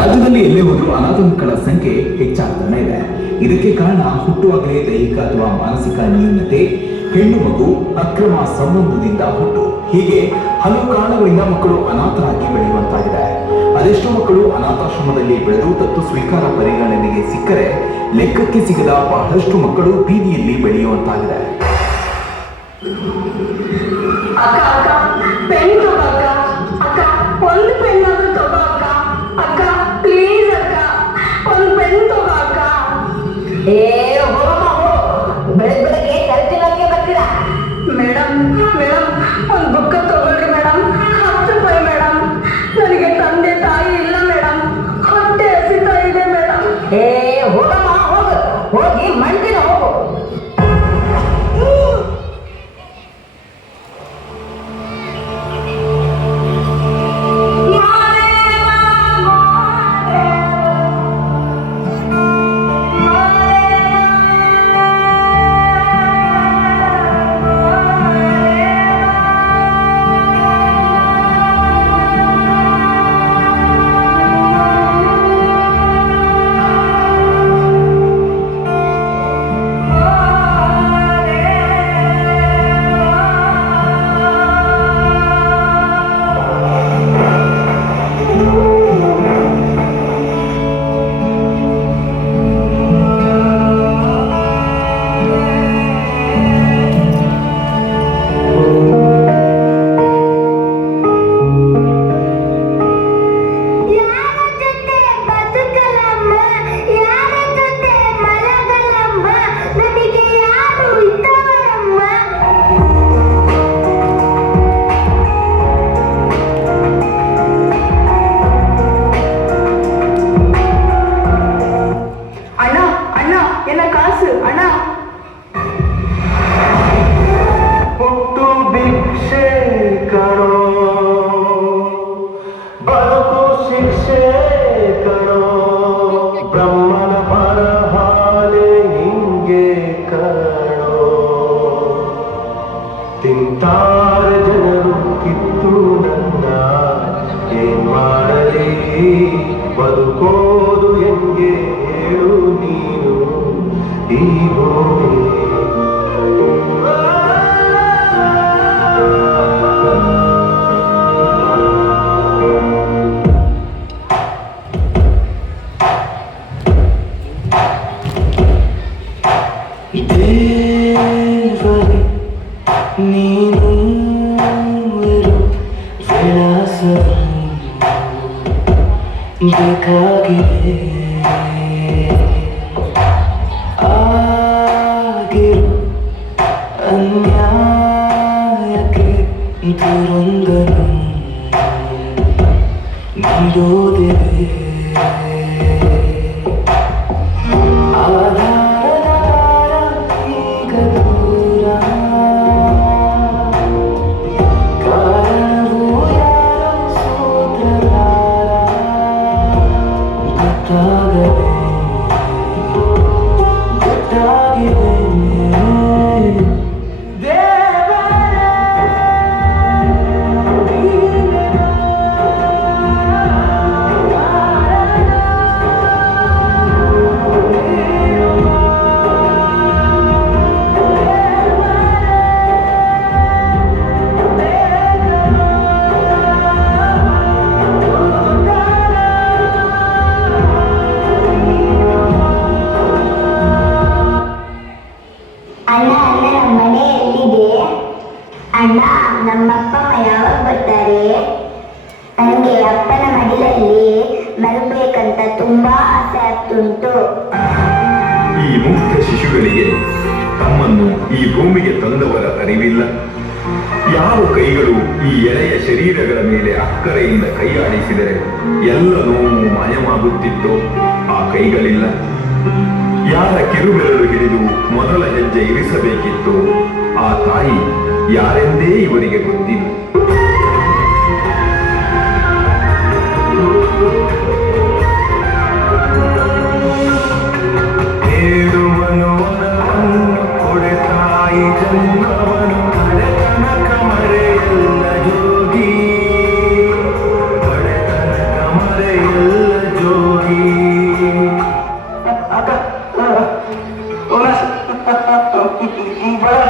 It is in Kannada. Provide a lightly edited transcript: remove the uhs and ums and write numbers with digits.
ರಾಜ್ಯದಲ್ಲಿ ಎಲ್ಲೇ ಹೋದರೂ ಅನಾಥ ಮಕ್ಕಳ ಸಂಖ್ಯೆ ಹೆಚ್ಚಾಗ್ತಾನೆ ಇದೆ. ಇದಕ್ಕೆ ಕಾರಣ ಹುಟ್ಟುವಾಗಲೇ ದೈಹಿಕ ಅಥವಾ ಮಾನಸಿಕ ನ್ಯೂನತೆ, ಹೆಣ್ಣು ಮಗು, ಅಕ್ರಮ ಸಂಬಂಧದಿಂದ ಹುಟ್ಟು, ಹೀಗೆ ಹಲವು ಕಾರಣಗಳಿಂದ ಮಕ್ಕಳು ಅನಾಥರಾಗಿ ಬೆಳೆಯುವಂತಾಗಿದೆ. ಅದೆಷ್ಟೋ ಮಕ್ಕಳು ಅನಾಥಾಶ್ರಮದಲ್ಲಿ ಬೆಳೆದು ದತ್ತು ಸ್ವೀಕಾರ ಪರಿಗಣನೆಗೆ ಸಿಕ್ಕರೆ ಲೆಕ್ಕಕ್ಕೆ ಸಿಗದ ಬಹಳಷ್ಟು ಮಕ್ಕಳು ಬೀದಿಯಲ್ಲಿ ಬೆಳೆಯುವಂತಾಗಿದೆ. ಬೆಳಗ್ಗೆ ಕೆಲಸಕ್ಕೆ ಬರ್ತೀರಾ ಮೇಡಮ್? ಒಂದು ಬುಕ್ಕ ತಗೊಳ್ರಿ ಮೇಡಮ್, 10 ರೂಪಾಯಿ ಮೇಡಮ್. ನನಗೆ ತಂದೆ ತಾಯಿ ಇಲ್ಲ ಮೇಡಮ್, ಹೊಟ್ಟೆ ಹಸಿತಾ ಇದೆ ಮೇಡಮ್. ಹೋಗಮ್ಮ, ಹೋಗಿ ಮಂಡಿನ ಹೋಗು. ತಿಂತಾರೆ ಜನರು ಕಿತ್ತು ನನ್ನ, ಏನ್ ಮಾಡಲಿ ಬದುಕೋದು ಹೆಂಗೆ ಹೇಳು ನೀನು ಈ ಭೂಮಿ. ದೇವರೇ ನೀನು ವಿಳಾಸ ಬೇಕಾಗಿದೆ, ಆಗಿರು ಅನ್ಯಾಯಕ್ಕೆ ದುರಂದನು ನೀಡೋದಿದೆ. ಅಣ್ಣ, ನಮ್ಮಪ್ಪ ಯಾವಾಗ ಬರ್ತಾರೆ? ನನಗೆ ಅಪ್ಪನ ಮಡಿಲಲ್ಲಿ ಮಲಗಬೇಕಂತ ತುಂಬಾ ಆಸೆ ಆಗ್ತುಂಟು. ಈ ಮುಗ್ಧ ಶಿಶುಗಳಿಗೆ ತಮ್ಮನ್ನು ಈ ಭೂಮಿಗೆ ತಂದವರ ಅರಿವಿಲ್ಲ. ಯಾವ ಕೈಗಳು ಈ ಎಳೆಯ ಶರೀರಗಳ ಮೇಲೆ ಅಕ್ಕರೆಯಿಂದ ಕೈಯಾಡಿಸಿದರೆ ಎಲ್ಲ ನೋವು ಮಾಯವಾಗುತ್ತಿತ್ತೋ ಆ ಕೈಗಳಿಲ್ಲ. ಯಾರ ಕಿರುಬೆರಳು ಹಿಡಿದು ಮೊದಲ ಹೆಜ್ಜೆ ಇರಿಸಬೇಕಿತ್ತು ಆ ತಾಯಿ ಯಾರೆಂದೇ ಇವರಿಗೆ ಗೊತ್ತಿಲ್ಲ. ಎಲ್ಲ ಜೋಡಿ ಅಕ್ಕ ಬಡ